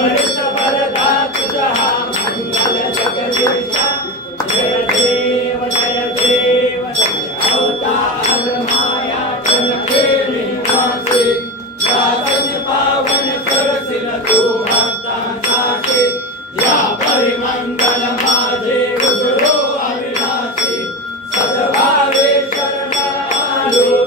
वर्ष वरदा तुझा मंगल जगदीशा जय देव अवतार माया के निवासी दासन पावन सरसिल तू भक्तांसाठी या परिमंगल माझे उजरो अविनाशी सद्भावे शरण आलो